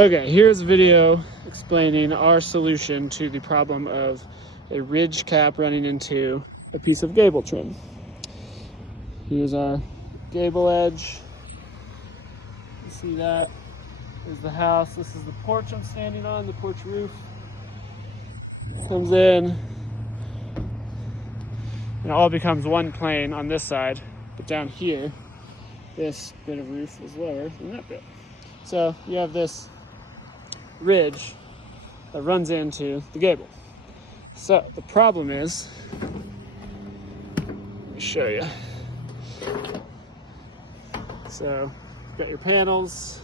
Okay, here's a video explaining our solution to the problem of a ridge cap running into a piece of gable trim. Here's our gable edge. You see that? There's the house. This is the porch I'm standing on, the porch roof. Comes in, and it all becomes one plane on this side, but down here, this bit of roof is lower than that bit. So you have this ridge that runs into the gable. So the problem is, let me show you. So you've got your panels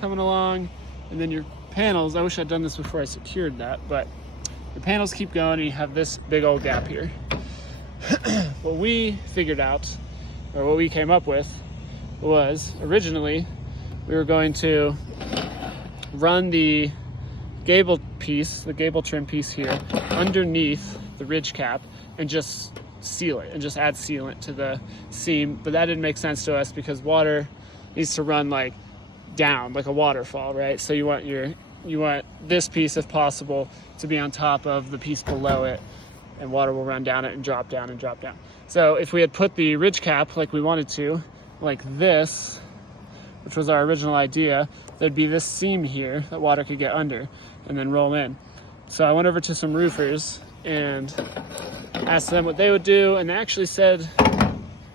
coming along, and then your panels, I wish I'd done this before I secured that, but your panels keep going and you have this big old gap here. What we figured out, or what we came up with, was originally we were going to run the gable piece, the gable trim piece here, underneath the ridge cap and just seal it and just add sealant to the seam. But that didn't make sense to us because water needs to run like down, like a waterfall, right? So you want this piece, if possible, to be on top of the piece below it, and water will run down it and drop down and drop down. So if we had put the ridge cap like we wanted to, like this, which was our original idea, there'd be this seam here that water could get under and then roll in. So I went over to some roofers and asked them what they would do, and they actually said,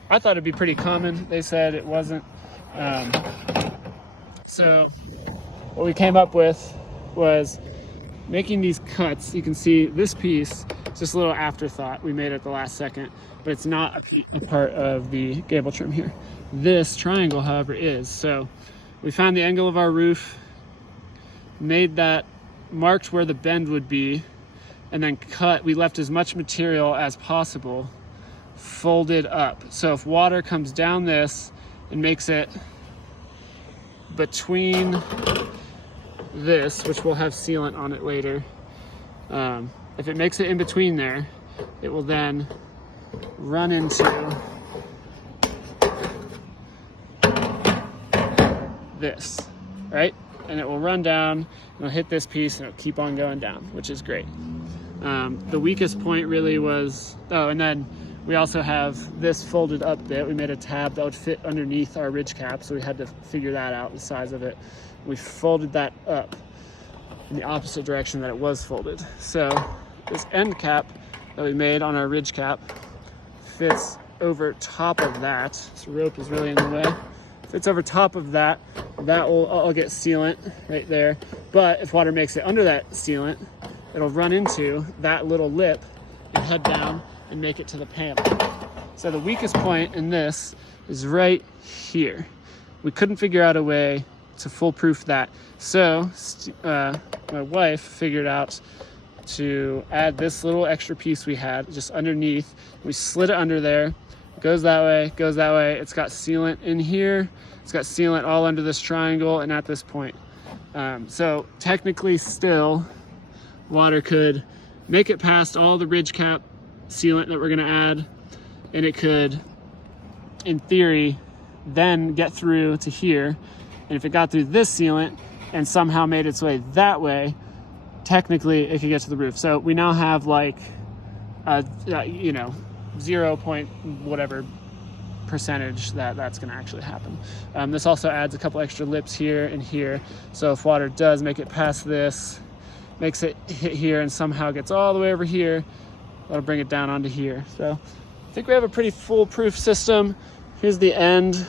I thought it'd be pretty common. They said it wasn't. So what we came up with was making these cuts. You can see this piece is just a little afterthought. We made it at the last second, but it's not a part of the gable trim here. This triangle, however, is. So we found the angle of our roof, made that, marked where the bend would be, and then cut. We left as much material as possible folded up. So if water comes down this and makes it between this, which will have sealant on it later, if it makes it in between there, it will then run into this, right? And it will run down, and it'll hit this piece, and it'll keep on going down, which is great. The weakest point really was, and then we also have this folded up bit. We made a tab that would fit underneath our ridge cap, so we had to figure that out, the size of it. We folded that up in the opposite direction that it was folded. So this end cap that we made on our ridge cap fits over top of that. This rope is really in the way. Fits over top of that. That will all get sealant right there. But if water makes it under that sealant, it'll run into that little lip and head down and make it to the panel. So the weakest point in this is right here. We couldn't figure out a way to foolproof that. So my wife figured out to add this little extra piece we had just underneath. We slid it under there. It goes that way, goes that way. It's got sealant in here. It's got sealant all under this triangle and at this point. So technically still, water could make it past all the ridge cap sealant that we're gonna add, and it could, in theory, then get through to here. And if it got through this sealant and somehow made its way that way, technically it could get to the roof. So we now have like, 0 point whatever percentage that's gonna actually happen. This also adds a couple extra lips here and here. So if water does make it past this, makes it hit here and somehow gets all the way over here, that'll bring it down onto here. So I think we have a pretty foolproof system. Here's the end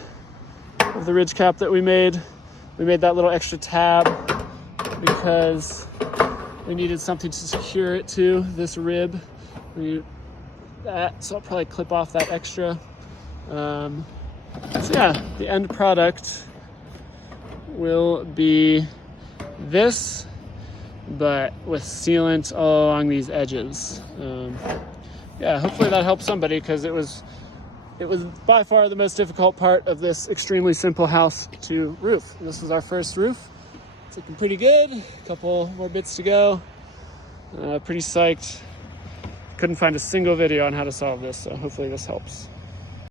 of the ridge cap that we made. We made that little extra tab because we needed something to secure it to this rib. We need that, so I'll probably clip off that extra. So yeah, the end product will be this, but with sealant all along these edges. Yeah, hopefully that helps somebody, because it was by far the most difficult part of this extremely simple house to roof. And this was our first roof. It's looking pretty good. A couple more bits to go. Pretty psyched. Couldn't find a single video on how to solve this, so hopefully this helps.